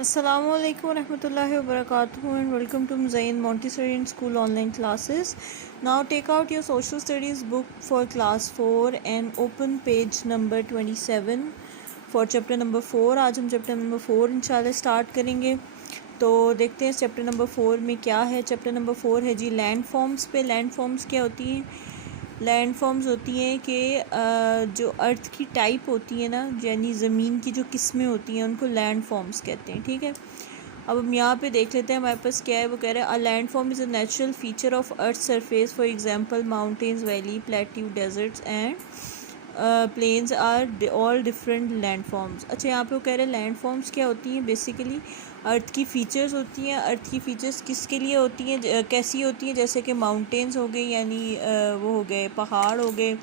Assalamualaikum warahmatullahi wabarakatuh and welcome to Muzayin Montessori School online classes. Now take out your social studies book for class 4 and open page number 27 for chapter number 4. आज हम chapter number 4 इंशाल्लाह start करेंगे। तो देखते हैं chapter number 4 में क्या है। चैप्टर नंबर 4 है जी लैंड फॉर्म्स पे। लैंड फॉर्म्स क्या होती हैं? लैंड फॉर्म्स होती हैं कि जो अर्थ की टाइप होती है ना, यानी ज़मीन की जो किस्में होती हैं उनको लैंड फॉर्म्स कहते हैं। ठीक है, अब हम यहाँ पे देख लेते हैं हमारे पास क्या है। वो कह रहे हैं a land form is a natural feature of earth surface, for example mountains, valley, plateau, deserts and plains are all different land forms. अच्छा, यहाँ पे वो कह रहे हैं लैंड फॉर्म्स क्या होती हैं? बेसिकली अर्थ की फ़ीचर्स होती हैं। अर्थ की फ़ीचर्स किसके लिए होती हैं, कैसी होती हैं? जैसे कि माउंटेन्स हो गई, यानी वो हो गए पहाड़ हो गए,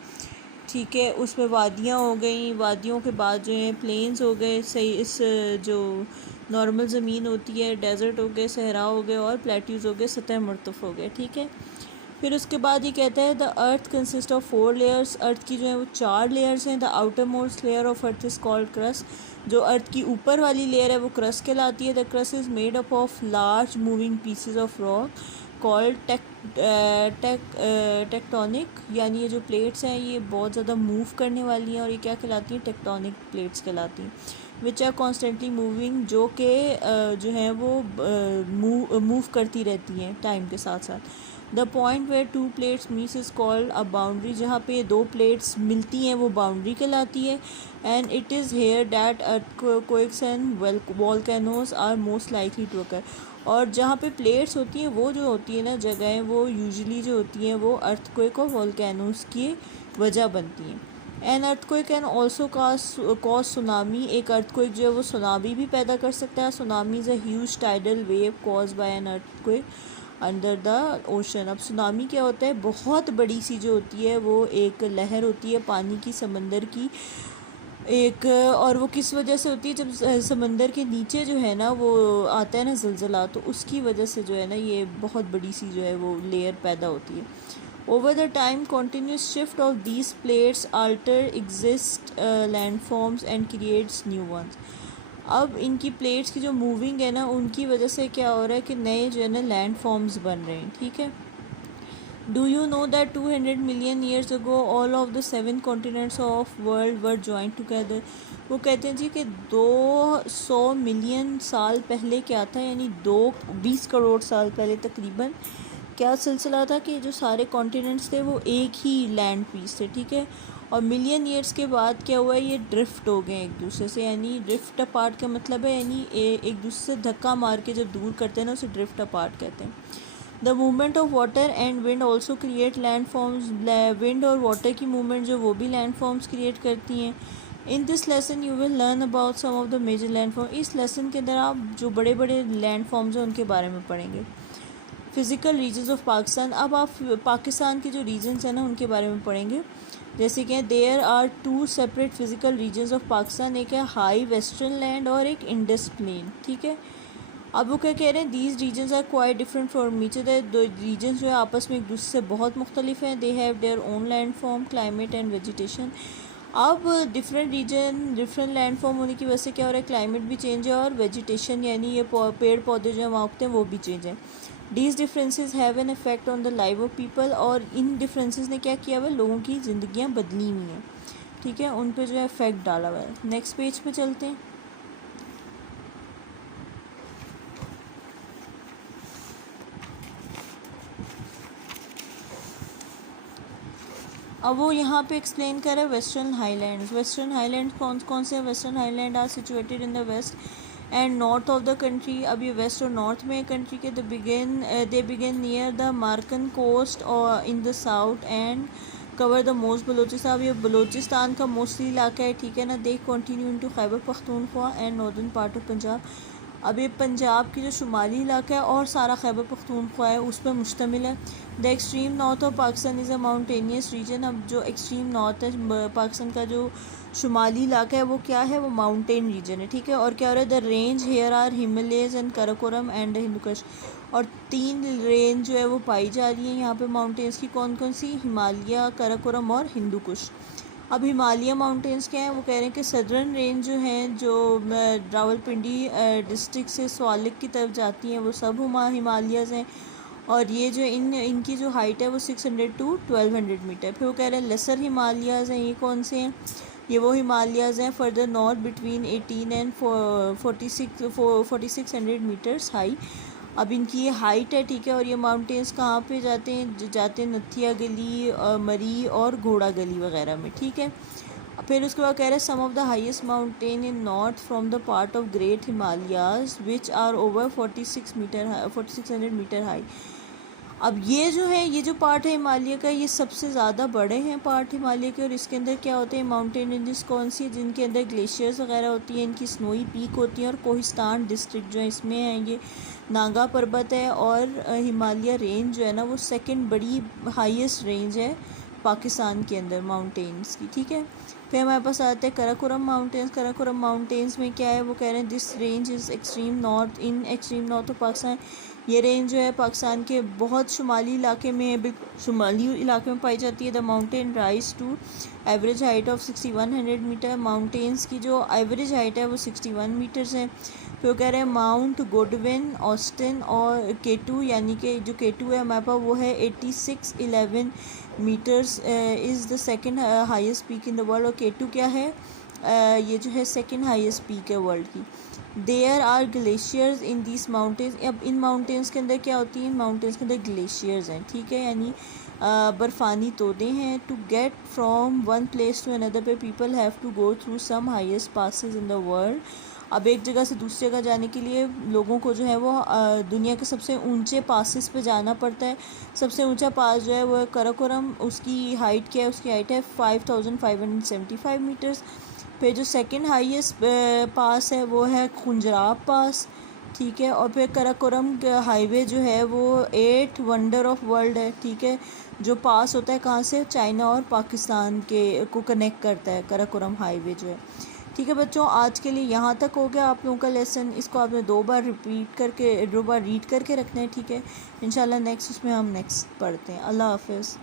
ठीक है, उसमें वादियाँ हो गई, वादियों के बाद जो है प्लेन्स हो गए, सही इस जो नॉर्मल ज़मीन होती है, डेजर्ट हो गए, सहरा हो गए, और प्लेट्यूज़ हो गए, सतह मुर्तफ़ हो गए। ठीक है, फिर उसके बाद ये कहता है the earth consist of 4 layers. Earth की जो है वो 4 लेयर्स हैं। The outer most layer of earth is called crust. जो अर्थ की ऊपर वाली लेयर है वो क्रस्ट कहलाती है। The crust is made up of large moving pieces of rock called tectonic, यानी ये जो प्लेट्स हैं ये बहुत ज़्यादा मूव करने वाली हैं और ये क्या कहलाती हैं? टेक्टोनिक प्लेट्स कहलाती हैं। विच आर कॉन्स्टेंटली मूविंग, जो कि जो है वो मूव करती रहती हैं टाइम के साथ साथ। The point where 2 plates meets is called a boundary. जहाँ पे 2 प्लेट्स मिलती हैं वो बाउंड्री कहलाती है। And it is here that earthquakes and volcanoes are most likely to occur. और जहाँ पे प्लेट्स होती हैं वो जो होती है ना जगहें, वो यूजुअली जो होती हैं वो अर्थक्वेक और वॉल्केनोज की वजह बनती हैं। An earthquake can also cause tsunami. एक अर्थक्वेक जो है वो सुनामी भी पैदा कर सकता है। Tsunami is a huge tidal wave cause by an earthquake under the ocean. अब सुनामी क्या होता है? बहुत बड़ी सी जो होती है वो एक लहर होती है पानी की, समंदर की एक, और वो किस वजह से होती है? जब समंदर के नीचे जो है ना वो आता है ना ज़लज़ला, तो उसकी वजह से जो है ना ये बहुत बड़ी सी जो है वो लेयर पैदा होती है। Over the time continuous shift of these plates alter exist land forms and creates new ones. अब इनकी प्लेट्स की जो मूविंग है ना उनकी वजह से क्या हो रहा है कि नए जो है ना लैंड फॉर्म्स बन रहे हैं। ठीक है, do you know that 200 million years ago all of the 7 continents of world were joint together. वो कहते हैं जी कि 200 मिलियन साल पहले क्या था, यानी 20 करोड़ साल पहले तकरीबन क्या सिलसिला था कि जो सारे कॉन्टिनेंट्स थे वो एक ही लैंड पीस थे। ठीक है, और मिलियन ईयर्स के बाद क्या हुआ, ये ड्रिफ्ट हो गए एक दूसरे से। यानी ड्रिफ्ट अपार्ट का मतलब है यानी एक दूसरे से धक्का मार के जब दूर करते हैं ना उसे ड्रिफ्ट अपार्ट कहते हैं। The movement of water and wind also create land forms. Wind और वाटर की मूवमेंट जो वो भी लैंड फॉर्म्स क्रिएट करती हैं। In this lesson you will learn about some of the major land form. इस लेसन के अंदर आप जो बड़े बड़े लैंड फॉर्म्स हैं उनके बारे में पढ़ेंगे। फिज़िकल रीजन्स ऑफ पाकिस्तान, अब आप पाकिस्तान के जो रीजन्स हैं ना उनके बारे में पढ़ेंगे। जैसे कि there are 2 separate physical regions of Pakistan, एक है हाई वेस्टर्न लैंड और एक इंडस प्लेन। ठीक है, अब वो क्या कह रहे हैं? These regions are quite different from each other. दो रीजन्स जो है आपस में एक दूसरे से बहुत मुख्तलिफ हैं। They have their own land form, climate and vegetation. अब different region different land form होने की वजह से क्या हो रहा है? क्लाइमेट भी चेंज है और वेजिटेशन यानी ये पेड़ पौधे जो है वहाँ उगते हैं वो भी चेंज है। These differences have an effect on the life of people, और इन डिफरेंसेस ने क्या किया हुआ है? लोगों की ज़िंदगियाँ बदली हुई हैं। ठीक है, उन पे जो है इफेक्ट डाला हुआ है। नेक्स्ट पेज पे चलते हैं। अब वो यहाँ पे एक्सप्लेन कर रहे हैं वेस्टर्न हाईलैंड्स। वेस्टर्न हाईलैंड कौन कौन से? Western highland are situated in the west and north of the country. अब ये वेस्ट और नॉर्थ में कंट्री के they begin near the Makran coast और in the south and cover the most Balochistan. ये बलोचिस्तान का मोस्टली इलाका है। ठीक है ना, they continue into Khyber Pakhtunkhwa and northern part of Punjab. अब ये पंजाब की जो शुमाली इलाका है और सारा खैबर पख्तूनख्वा है उस पर मुश्तमिल है। The extreme north of Pakistan is a mountainous region. अब जो एक्सट्रीम नॉर्थ है पाकिस्तान का जो शुमाली इलाका है वो क्या है? वो माउंटेन रीजन है। ठीक है, और क्या हो रहा है? The range here are Himalayas and Karakoram and Hindukush. और 3 रेंज जो है वो पाई जा रही है यहाँ पे माउंटेन्स की। कौन कौन सी? हिमालय, कराकोरम और हिंदुकुश। अब हिमालय माउंटेन्स क्या है, वो कह रहे हैं कि सदर्न रेंज जो हैं, जो रावलपिंडी डिस्ट्रिक्ट से स्वालिक की तरफ जाती हैं, वो सब हिमालयज़ हैं। और ये जो इनकी जो हाइट है वो 600 टू 1200 मीटर। फिर वो कह रहे हैं लेसर हिमालयाज़ हैं, ये कौन से हैं, ये वो हिमालयाज़ हैं further north between 18 and 4600 metres high. अब इनकी ये हाइट है, ठीक है। और ये माउंटेन्स कहाँ पे जाते हैं, जाते हैं नथिया गली, मरी और घोड़ा गली वगैरह में, ठीक है। फिर उसके बाद कह रहे हैं some of the highest mountain in north from the part of great Himalayas which are over 4600 metre high. अब ये जो है, ये जो पार्ट है हिमालय का, ये सबसे ज़्यादा बड़े हैं पार्ट हिमालय के। और इसके अंदर क्या होते हैं, माउंटेन रेंजेस कौन सी है, जिनके अंदर ग्लेशियर्स वगैरह होती हैं, इनकी स्नोई पीक होती है। और कोहिस्तान डिस्ट्रिक्ट जो है इसमें है, ये नागा पर्वत है। और हिमालय रेंज जो है ना, वो सेकंड बड़ी हाईएस्ट रेंज है पाकिस्तान के अंदर माउंटेन्स की, ठीक है। फिर हमारे पास आते हैं कराकोरम माउंटेन्स। कराकोरम माउंटेन्स में क्या है, वो कह रहे हैं this range is extreme north of Pakistan. ये रेंज जो है पाकिस्तान के बहुत शुमाली इलाके में है, बिल्कुल शुमाली इलाके में पाई जाती है। The mountain rise to average height of 6100 metre. Mountains की जो एवरेज हाइट है वो 61 मीटर्स है। फिर कह रहे हैं माउंट गोडविन, ऑस्टिन और K2, यानी कि जो K2 है हमारे पास वो है 8611 metres, is the second highest peak in the world. और K2 क्या है, ये जो है सेकंड हाईएस्ट पीक है वर्ल्ड की। There are glaciers in this mountains. अब इन माउंटेन्स के अंदर क्या होती है, इन माउंटेन्स के अंदर ग्लेशियर्स हैं, ठीक है, यानी बर्फ़ानी तोदें हैं। To get from one place to another पे people have to go through some highest passes in the world. अब एक जगह से दूसरी जगह जाने के लिए लोगों को जो है वो दुनिया के सबसे ऊंचे पासेस पे जाना पड़ता है। सबसे ऊंचा पास जो है वो है कराकोरम। उसकी हाइट क्या है, उसकी हाइट है 5575 मीटर्स। फिर जो सेकंड हाईएस्ट पास है वो है खुंजराब पास, ठीक है। और फिर कराकोरम हाईवे जो है वो 8 वंडर ऑफ वर्ल्ड है, ठीक है, जो पास होता है कहाँ से, चाइना और पाकिस्तान के को कनेक्ट करता है कराकोरम हाईवे जो है, ठीक है। बच्चों आज के लिए यहाँ तक हो गया आप लोगों का लेसन। इसको आपने 2 बार रीड करके रखना है, ठीक है। इंशाल्लाह नेक्स्ट उसमें हम नेक्स्ट पढ़ते हैं। अल्लाह हाफ़िज़।